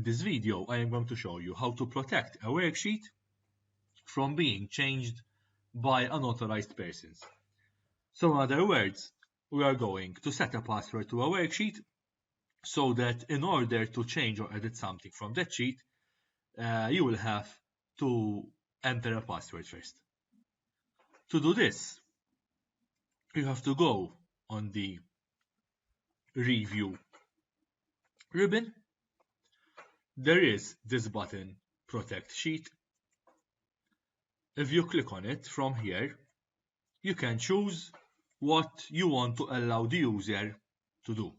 In this video, I am going to show you how to protect a worksheet from being changed by unauthorized persons. So in other words, we are going to set a password to a worksheet so that in order to change or edit something from that sheet, you will have to enter a password first. To do this, you have to go on the Review ribbon. There is this button, Protect Sheet. If you click on it from here, you can choose what you want to allow the user to do.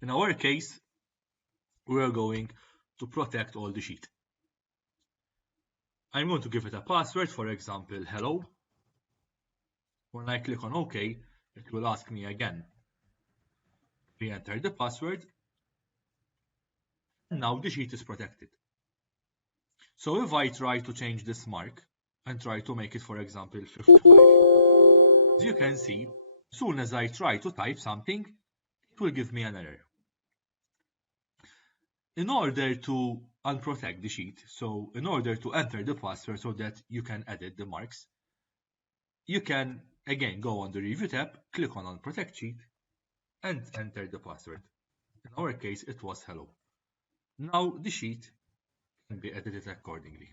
In our case, we are going to protect all the sheet. I'm going to give it a password, for example, hello. When I click on OK, it will ask me again. Re-enter the password. And now the sheet is protected. So if I try to change this mark and try to make it, for example, 55, as you can see, as soon as I try to type something, it will give me an error. In order to unprotect the sheet, so in order to enter the password so that you can edit the marks, you can again go on the Review tab, click on Unprotect Sheet, and enter the password. In our case, it was hello. Now the sheet can be edited accordingly.